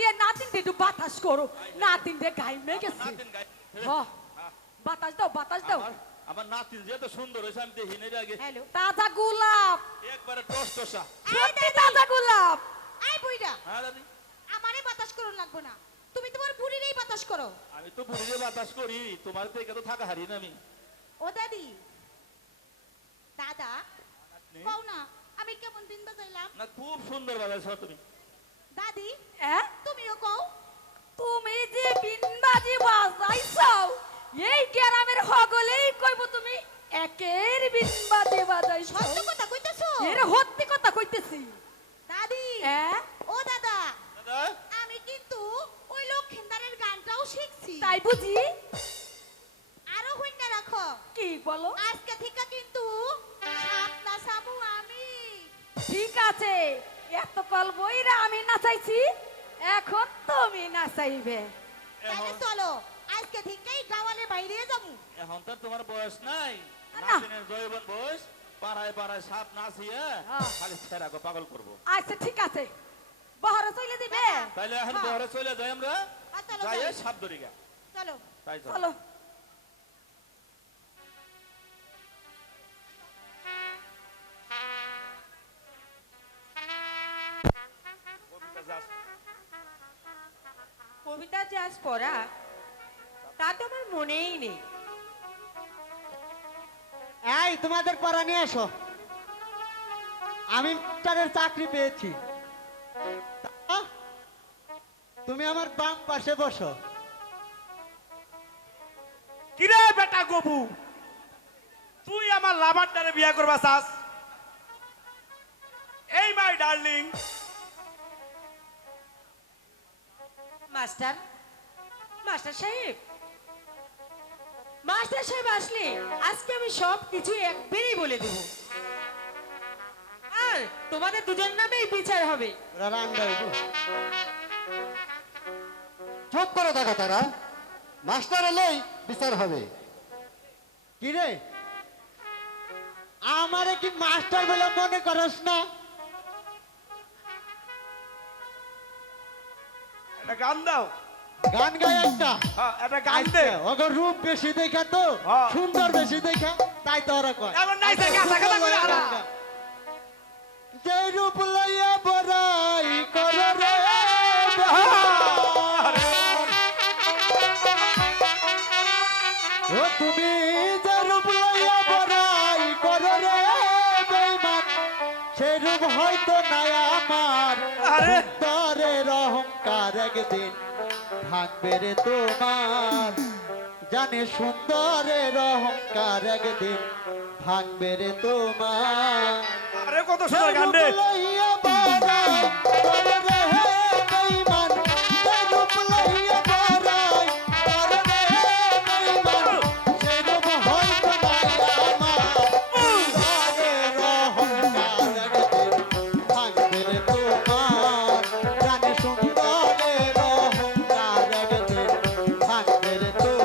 দিয়ে নাতিন দিয়ে একটু বাতাস করো। নাতিন দিয়ে গাইমে গেছে। বাতাস দাও, বাতাস দাও। আমার নাতিন যে এত সুন্দর হয়েছে আমি দেখি নাই আগে। হ্যালো, তাজা গোলাপ, একবারে টসটসা। সত্যি তাজা গোলাপ। এই বুইড়া, হ্যাঁ দাদি, আমারে বাতাস করুন লাগবো না, তুমি তোমার বুড়িরই বাতাস করো। আমি তো বুড়িরে বাতাস করি, তোমার থেকে তো থাকা হারি না আমি। ও দাদি, দাদা কও না আমি কেমন দিন বাজাইলাম? না খুব সুন্দর বাজাইছো তুমি। দাদি হ্যাঁ, তুমিও কও। তুমি যে বিনবাজি বাজাইছো, এই গ্রামের হগলেই কইব তুমি একের বিনবাজি বাজাইছো। সত্য কথা কইতেছো? এর সত্যি কথা কইতেছি। দাদি হ্যাঁ, ও দাদা, দাদা আমি কিন্তু ওই লক্ষিন্দারের গানটাও শিখছি। তাই বুঝি? আরো হইনা রাখো, কি বলো? আজকে থেকে কিন্তু সাপ নাচাবো আমি। ঠিক আছে, এত কাল বইরা আমি নাচাইছি, এখন তুমি নাচাইবে। তাহলে চলো আজকে থেকেই গাওয়ালে বাইরে যাবো। এখন তো তোমার বয়স নাই, না। নাতিনের জয়বন বয়স, পাড়ায় পাড়ায় সাপ নাচিয়ে হ্যাঁ। খালি ছেড়াকে পাগল করবো। আচ্ছা ঠিক আছে, বহরে চলে দিবে। তাইলে এখন হ্যাঁ। ঘরে চলে যাই আমরা, চলো, যাই চলো। সাপ ধরি গা। চলো তাই চলো। চলো। কবিতা যে আজ পড়া তা তো আমার মনেই নেই। এই তোমাদের পড়া নিয়ে এসো, আমি মাস্টারের চাকরি পেয়েছি। তা, তুমি আমার বাম পাশে বসো। কিরে বেটা গবু, তুই আমার লাভারটারে বিয়ে করবা চাস? এই মাই ডার্লিং। মাস্টার, মাস্টার সাহেব, মাস্টার সাহেব আসলে আজকে আমি সব কিছু একবারেই বলে দেব, আর তোমাদের দুজন নামেই বিচার হবে। ওরা রান্না হইবো। চুপ করে থাকো তারা, মাস্টার এলেই বিচার হবে। কি রে, আমারে কি মাস্টার বলে মনে করস না? একটা গান দাও। গান গায় একটা। হ্যাঁ, একটা গান দে। ওগো রূপ বেশি দেখা তো, হ্যাঁ। সুন্দর বেশি দেখা, তাই তো ওরা কয়। এমন নাই যে গাছা গাছা করে হারা। যে রূপ লইয়া বড়াই করো রে ও তুমি, যে রূপ লইয়া বড়াই করো রে বেঈমান, সেই রূপ হয়তো নাই আমার। আরে। সুন্দরের অহংকার একদিন ভাঙবে রে তোমার, জানে সুন্দরের অহংকার একদিন ভাঙবে রে তোমার। আরে কত সুন্দর গান রে। লইয়া বড়াই করো রে বেঈমান, যে রূপ লইয়া বড়াই করো রে বেঈমান, সেই রূপ হয়তো নাই আমার। সুন্দরের অহংকার একদিন ভাঙবে রে তোমার, জানে সুন্দরের অহংকার একদিন ভাঙবে রে তোমার।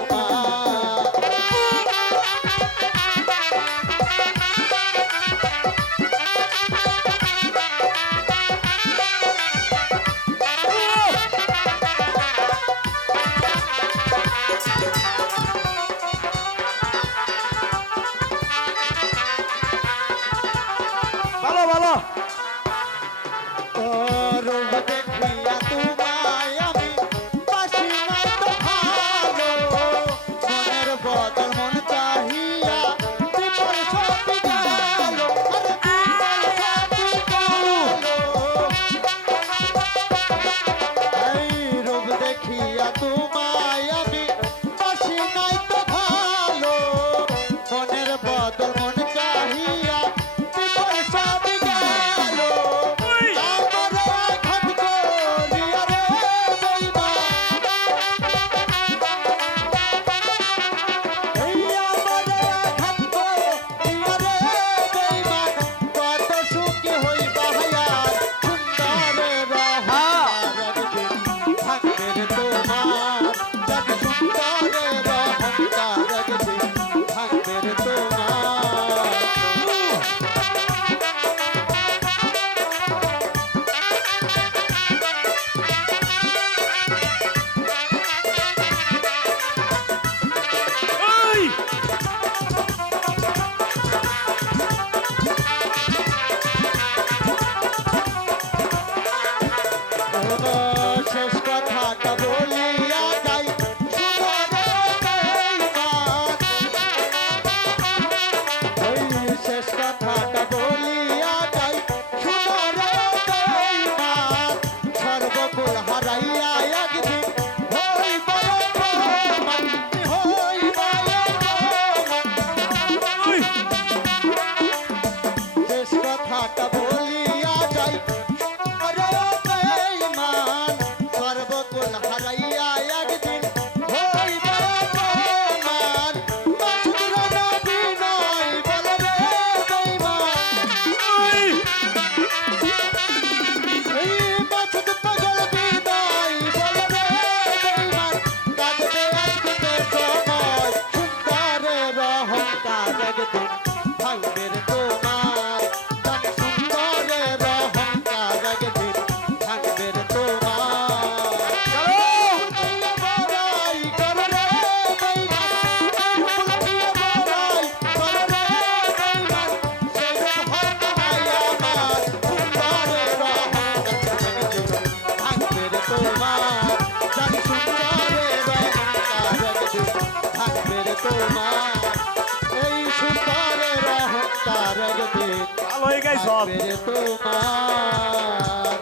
আয় চল। থাকবে রে তোমার।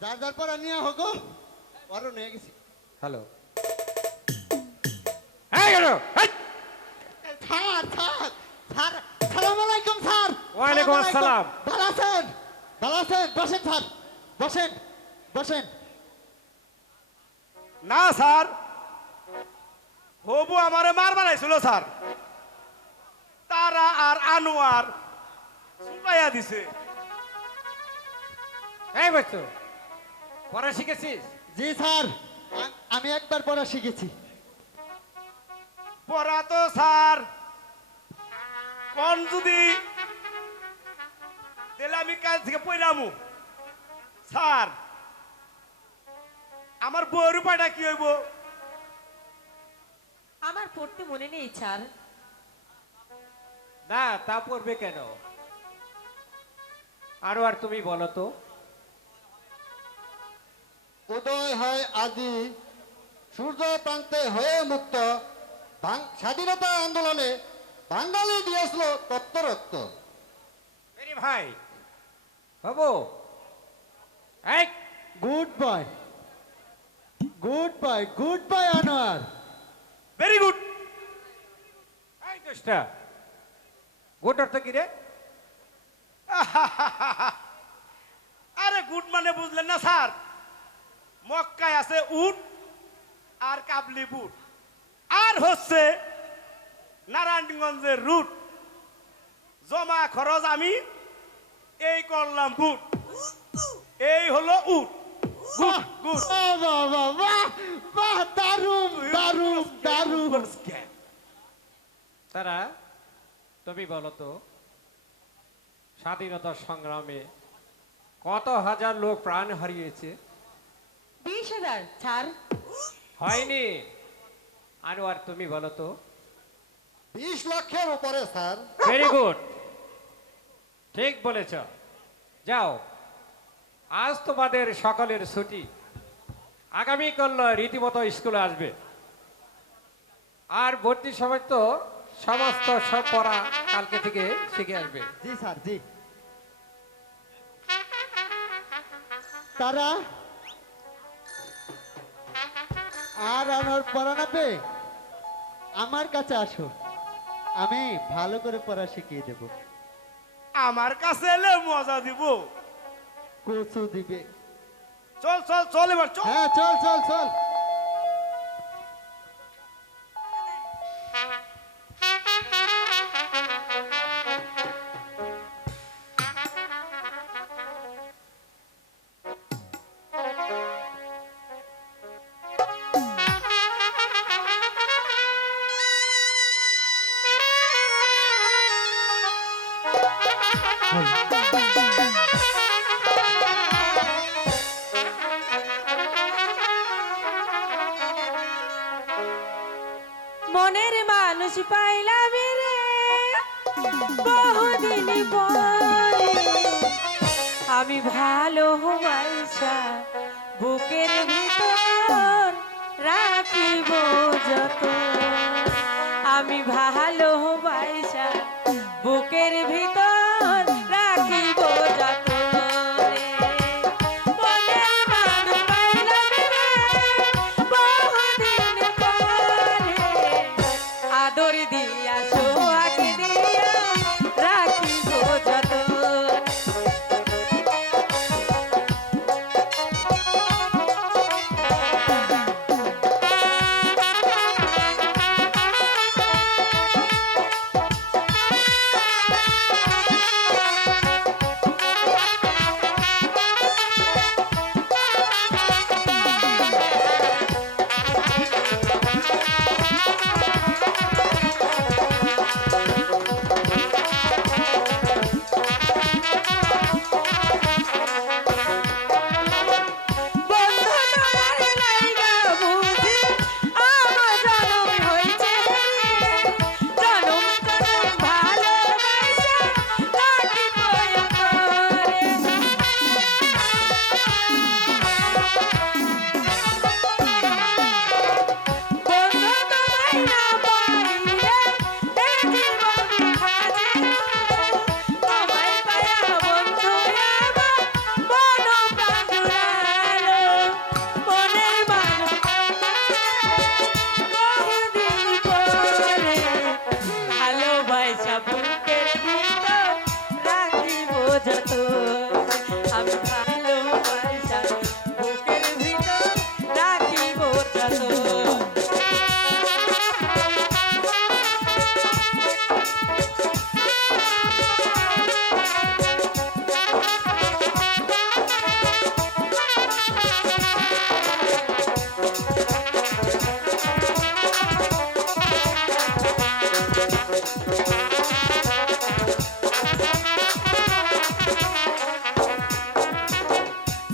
যার যার পর নিয়ে হোক ওরও নিয়ে গেছি। হ্যালো স্যার স্যার স্যার সালাম আলাইকুম স্যার। ওয়ালাইকুম আসসালাম। ভালো আছেন? ভালো আছেন? বসেন স্যার, বসেন বসেন। না স্যার, হবু আমারে মার বানাইছিল স্যার, তারা আর আনোয়ার সুপাইয়া দিছে। এই বস্তু পড়া শিখেছিস? জি স্যার, আমি একবার পড়া শিখেছি। পড়া তো স্যার কোন যদি তাহলে আমি কাল থেকে পড়ামু। স্যার আমার বইয়ের উপায়টা কি হইব? আমার পড়তে মনে নেই স্যার। না তা পড়বে কেন? আরো আর তুমি বলো তো। উদয় হয় আজি সূর্য প্রান্তে হয়ে মুক্ত স্বাধীনতা আন্দোলনে বাঙালি দিয়েছিল তত্ত্ব রক্ত। মেরি ভাই বাবু এই good boy, good boy, good boy Anwar. Very good. এই দোষটা গুড অর্থ কি রে? আরে গুড মানে বুঝলেন না স্যার? মক্কায় আছে উট আর কাবলি বুট, আর হচ্ছে নারায়ণগঞ্জের রুট। জমা খরচ আমি এই করলাম বুট, এই হলো উট। Good good. বাহ বাহ বাহ বাহ বাহ, দারুণ দারুণ দারুণ। তারা তুমি বলো তো, স্বাধীনতা সংগ্রামে কত হাজার লোক প্রাণ হারিয়েছে? 20,000 স্যার। হয়নি। আনোয়ার তুমি বলো তো। 20 লক্ষের উপরে স্যার। ভেরি গুড, ঠিক বলেছ। যাও, আজ তোমাদের সকলের ছুটি। আগামীকাল রীতিমতো স্কুলে আসবে। আর ভর্তির সময় তো সমস্ত সব পড়া কালকে থেকে শিখে আসবে। জি স্যার, জি। তারা আর আমার পড়া না পেয়ে আমার কাছে আসো, আমি ভালো করে পড়া শিখিয়ে দেব। আমার কাছে এলে মজা দিব। কোচও দিবে। চল চল চল এবার চল। হ্যাঁ চল চল চল। মনের মানুষ পাইলাম রে বহুদিন পরে, আমি ভালো হবাইসা বুকের ভিতর রাখিব যত। আমি ভালো হবাইসা বুকের ভিতর রাখিব যত রে। মনের মানুষ পাইলাম রে বহুদিন পরে, আদর দিয়া সোহাগ দিয়া রাখিব যত। আমি ভালোবাসা বুকের ভিতর রাখিব যতন।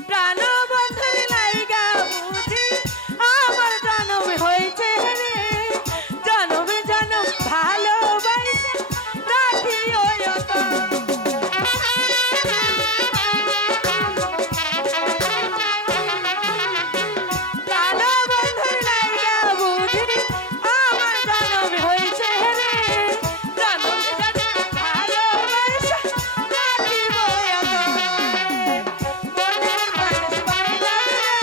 প্রাণবন্ধুর লাইগা বুঝি আমার জনম হয়েছে রে, জনমে জনম ভালোবাসা রাখিও যতন। প্রাণবন্ধুর লাইগা বুঝি আমার জনম হয়েছে রে, জনমে জনম ভালোবাসা রাখিব যতন। মনের মানুষ পাইলা রে,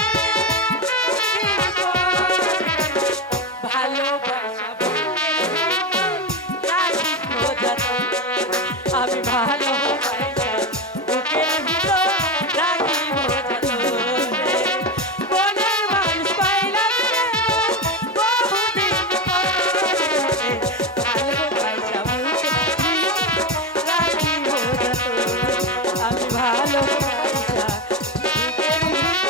ভালোবাসা বুকের ভিতর রাখিব যতন। আমি ভালোবাসা বুকের ভিতর রাখিব যতন রে। মনের মানুষ পাইলা রে, বহুদিন পরে ভালোবাসা বুকের ভিতর রাখিব যতন। আমি ভালোবাসা বুকের ভিতর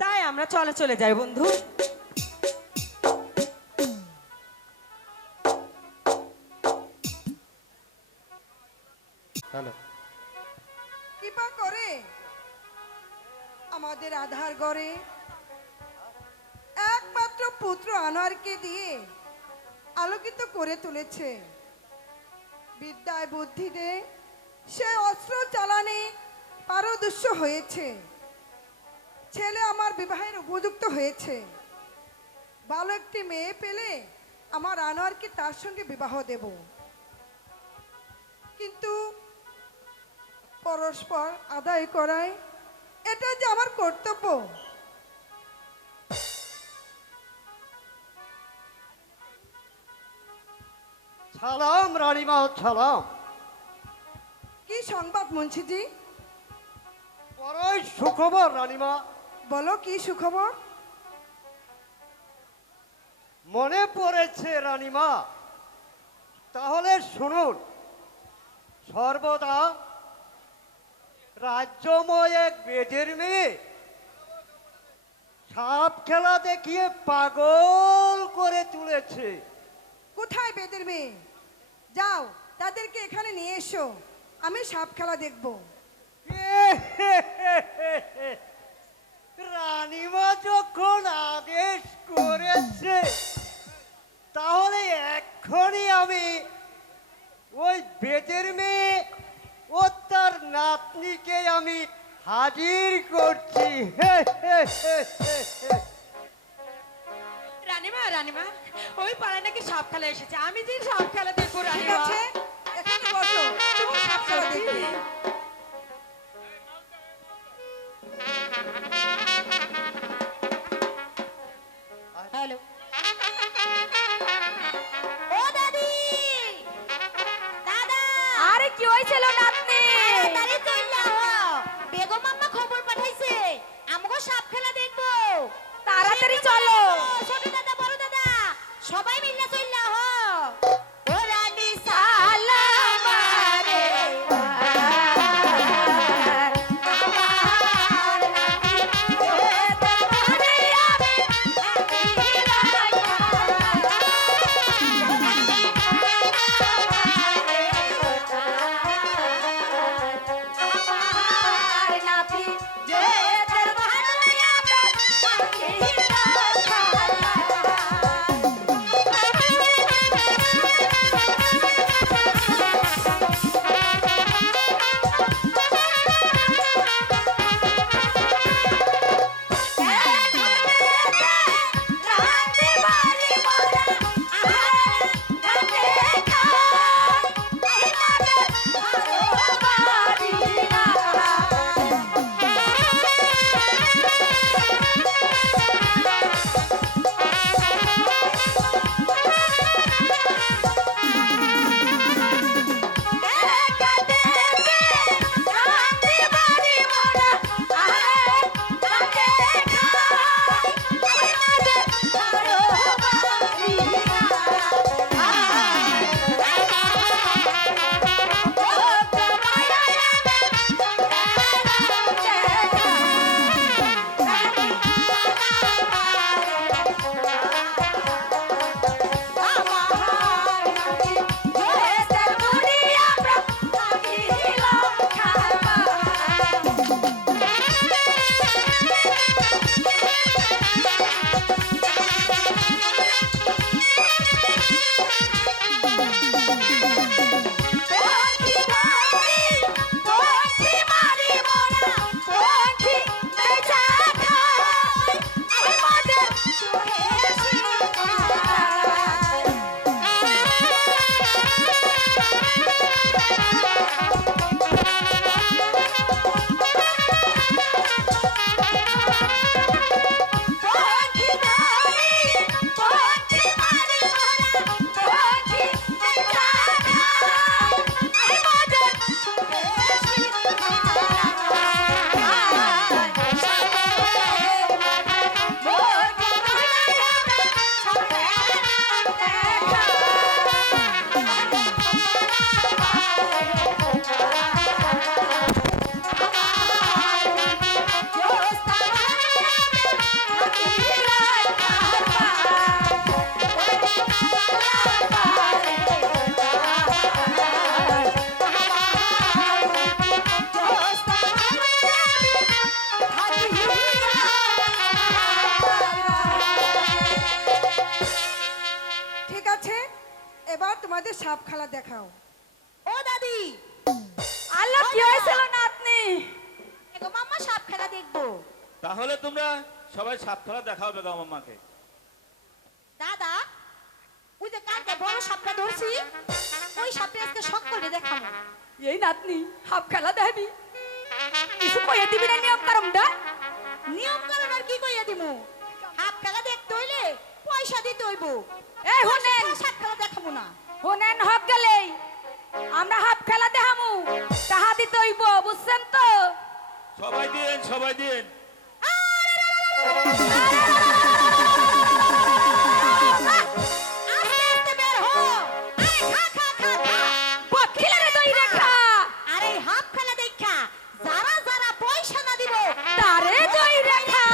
তাই আমরা চলে যাই বন্ধু। হ্যালো কৃপা করে আমাদের আধার ঘরে একমাত্র পুত্র আনোয়ারকে দিয়ে আলোকিত করে তুলেছে। বিদ্যায় বুদ্ধিতে সে অস্ত্র চালানে পারদর্শী হয়েছে। ছেলে আমার বিবাহের উপযুক্ত হয়েছে। ভালো একটি মেয়ে পেলে আমার আনোয়ারকে তার সঙ্গে বিবাহ দেব, কিন্তু পরস্পর আদায় করায় এটা যে আমার কর্তব্য। সালাম রানীমা, সালাম। কি সংবাদ মুন্সিজি? বড়ই সুখবর রানীমা। বলো কি সুখবর? মনে পড়েছে রানীমা, তাহলে শুনুন। সর্বদা রাজ্যময় এক বেদের মেয়ে সাপ খেলা দেখিয়ে পাগল করে তুলেছে। কোথায় বেদের মেয়ে? যাও তাদেরকে এখানে নিয়ে এসো, আমি সাপ খেলা দেখব। রানীমা যখন আদেশ করেছে, তাহলে এক্ষুনি আমি ওই বেদের মেয়ে ও তার নাতনিকে আমি হাজির করছি। রানীমা রানীমা ওই পাড়ায় নাকি সাপ খেলা এসেছে, আমি যে সাপ খেলা দেখবো ঠিক রানীমা। আছে, এখানে বসো, তুমি সাপ খেলা দেখবে। হ্যালো, ও দাদি, দাদা, আরে কি হয়েছিল নাতনি? তাড়াতাড়ি চলে আও। বেগম আম্মা খবর পাঠাইছে, আমগো সাপ খেলা দেখবো। তাড়াতাড়ি চলো। ছোট দাদা, বড় দাদা, সবাই মিলে চলে আও। ও রানী সালাম আরে তোমাদের সাপ খেলা দেখাও। ও দাদি, আল্লাহ কি হয়েছিল নাতনি? এগো মাম্মা সাপ খেলা দেখবো। তাহলে তোমরা সবাই সাপ খেলা দেখাও বেগম আম্মাকে। দাদা, ওই যে কালকে বড় সাপটা ধরছি, ওই সাপটা আজকে শখ করে দেখাবো। এই নাতনি হাফ খেলা দেবি? কিছু কইয়া দিবি না নিয়ম কারণটা? নিয়ম কারণ আর কি কইয়া দিমু? সাপ খেলা দেখতে হইলে পয়সা দিতে হইব। এই হোনেন, সাপ খেলা দেখাবো না। হোনেন হক গেলেই আমরা হাফ খেলা দেখামু, টাহা দিতে হইব, বুঝছেন তো? সবাই দিন, সবাই দিন। আস্তে আস্তে বের হো। আরে খা খা খা খা। বকিলারে দই রেখা, আরে হাফ খেলা দেখা যারা যারা পয়সা না দিব তারে দই রেখা।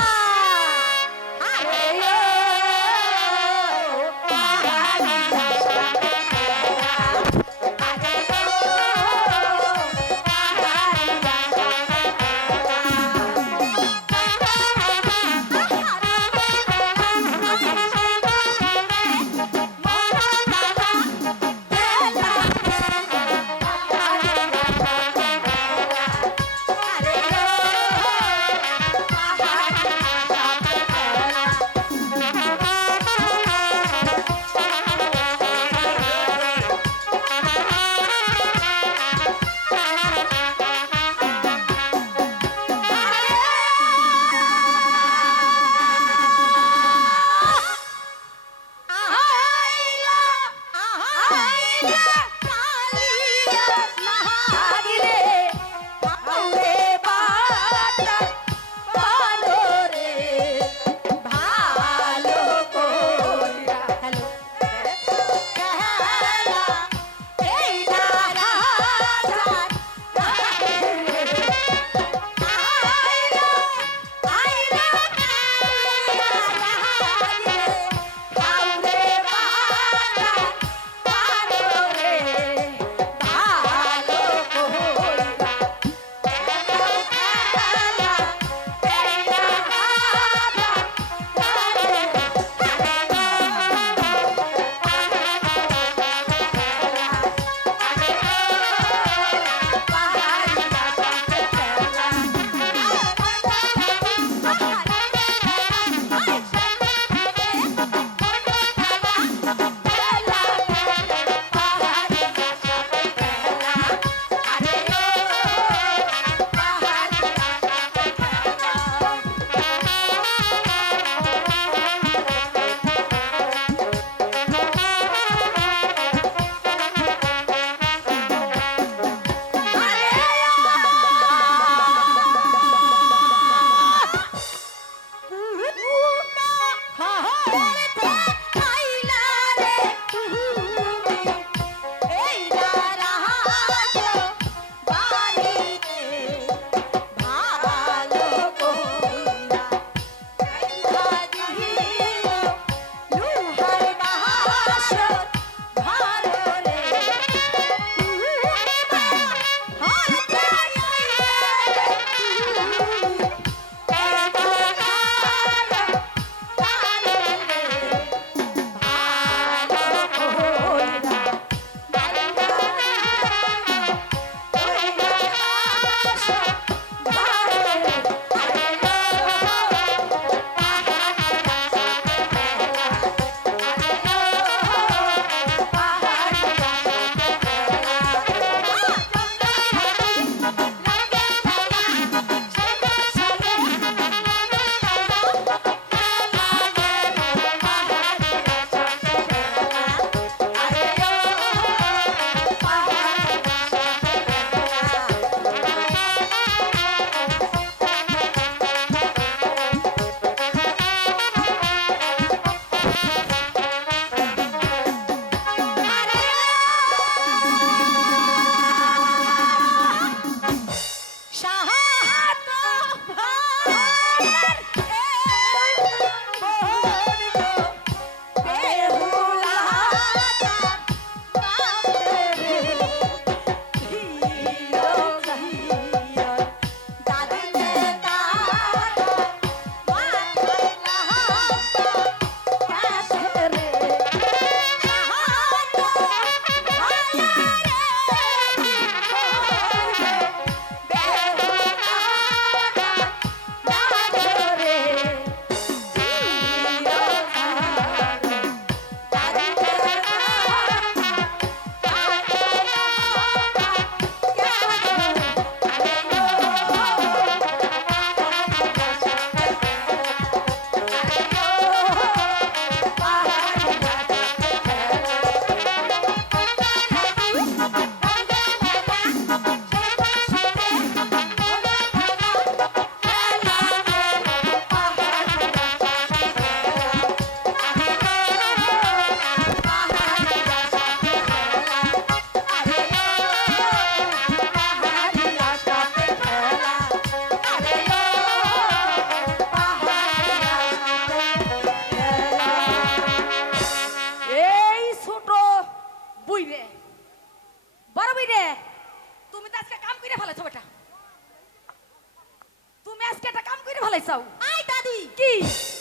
যাও আই দাদি কি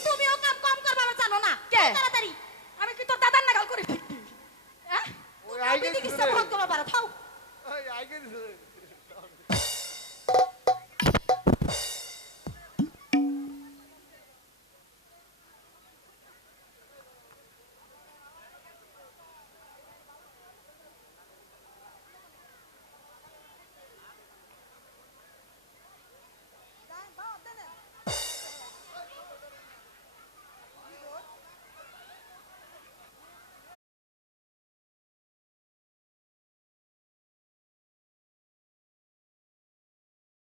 তুমিও কাম কম করবার জানো না কে? তাড়াতাড়ি আমি কি তোর দাদার নাগাল করে থাকি হ্যাঁ ওই আইগে বিধি দিছে কিসে রে। ভোগ করবার পারো থাও ওই আইগে দিছে রে।